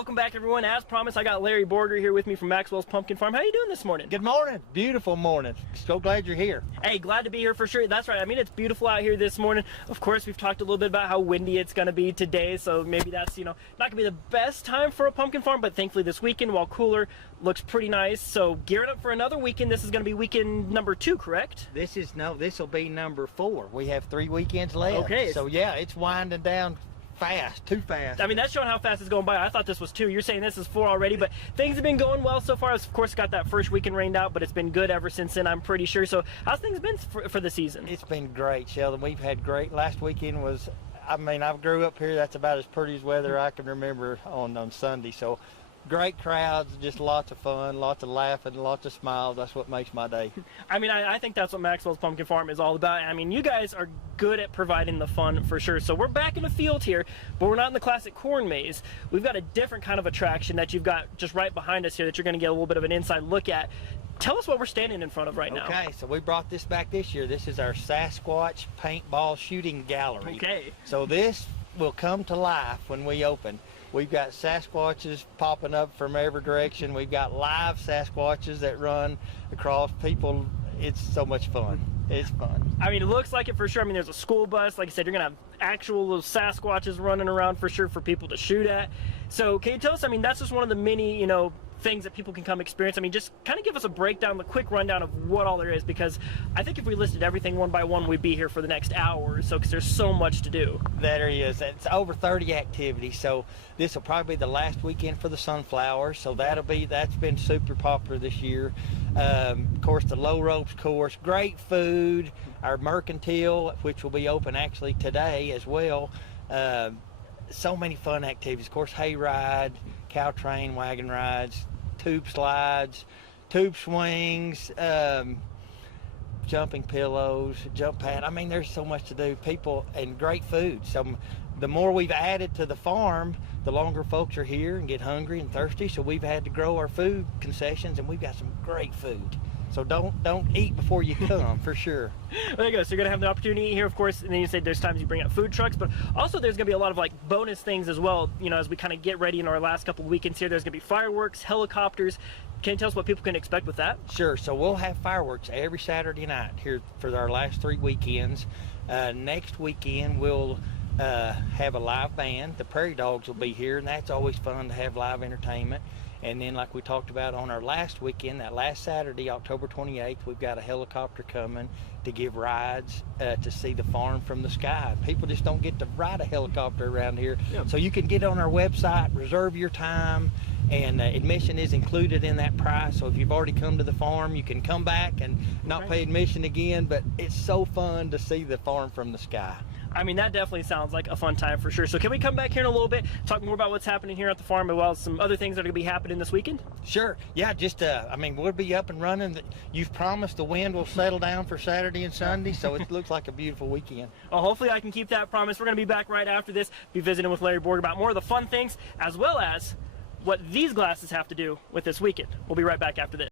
welcome back, everyone. As promised, I got Larry Borger here with me from Maxwell's Pumpkin Farm. How you doing this morning? Good morning. Beautiful morning. So glad you're here. Hey, glad to be here for sure. That's right. I mean, it's beautiful out here this morning. Of course, we've talked a little bit about how windy it's going to be today, so maybe that's, not going to be the best time for a pumpkin farm, but thankfully this weekend, while cooler, looks pretty nice. So gearing up for another weekend. This is going to be weekend number 2, correct? This will be number 4. We have 3 weekends left. Okay. So yeah, it's winding down fast, too fast. I mean, that's showing how fast it's going by. I thought this was 2. You're saying this is 4 already, but things have been going well so far. Of course, got that first weekend rained out, but it's been good ever since then, I'm pretty sure. So how's things been for the season? It's been great, Sheldon. We've had great. Last weekend was, I grew up here. That's about as pretty as weather I can remember on Sunday. So great crowds, just lots of fun, lots of laughing, lots of smiles. That's what makes my day. I mean, I think that's what Maxwell's Pumpkin Farm is all about. I mean, you guys are good at providing the fun for sure. So we're back in the field here, but we're not in the classic corn maze. We've got a different kind of attraction that you've got just right behind us here that you're going to get a little bit of an inside look at. Tell us what we're standing in front of right now. Okay, so we brought this back this year. This is our Sasquatch paintball shooting gallery. Okay. So this will come to life when we open. We've got Sasquatches popping up from every direction. We've got live Sasquatches that run across people. It's so much fun. It's fun. I mean, it looks like it for sure. I mean, there's a school bus. Like I said, you're going to have actual little Sasquatches running around for sure for people to shoot at. So can you tell us, I mean, that's just one of the many, things that people can come experience. I mean, just kind of give us a breakdown, the quick rundown of what all there is, because I think if we listed everything one by one, we'd be here for the next hour or so, because there's so much to do. There is. It's over 30 activities, so this will probably be the last weekend for the sunflowers, so that's been super popular this year. Of course, the low ropes course, great food, our mercantile, which will be open actually today as well. So many fun activities. Of course, hay ride, cow train, wagon rides, tube slides, tube swings, jumping pillows, jump pad. I mean, there's so much to do. People and great food. So the more we've added to the farm, the longer folks are here and get hungry and thirsty. So we've had to grow our food concessions, and we've got some great food. So don't eat before you come, for sure. Well, there you go. So you're going to have the opportunity to eat here, of course, and then you say there's times you bring out food trucks, but also there's going to be a lot of bonus things as well, as we kind of get ready in our last couple of weekends here. There's going to be fireworks, helicopters. Can you tell us what people can expect with that? Sure. So we'll have fireworks every Saturday night here for our last 3 weekends. Next weekend we'll have a live band. The Prairie Dogs will be here, and that's always fun to have live entertainment. And then, like we talked about on our last weekend, that last Saturday, October 28th, we've got a helicopter coming to give rides to see the farm from the sky. People just don't get to ride a helicopter around here. Yep. So you can get on our website, reserve your time, and admission is included in that price. So if you've already come to the farm, you can come back and not pay admission again, but it's so fun to see the farm from the sky. I mean, that definitely sounds like a fun time for sure. So can we come back here in a little bit, talk more about what's happening here at the farm, as well as some other things that are going to be happening this weekend? Sure. Yeah, just, we'll be up and running. You've promised the wind will settle down for Saturday and Sunday, so it looks like a beautiful weekend. Well, hopefully I can keep that promise. We're going to be back right after this, be visiting with Larry Borg about more of the fun things, as well as what these glasses have to do with this weekend. We'll be right back after this.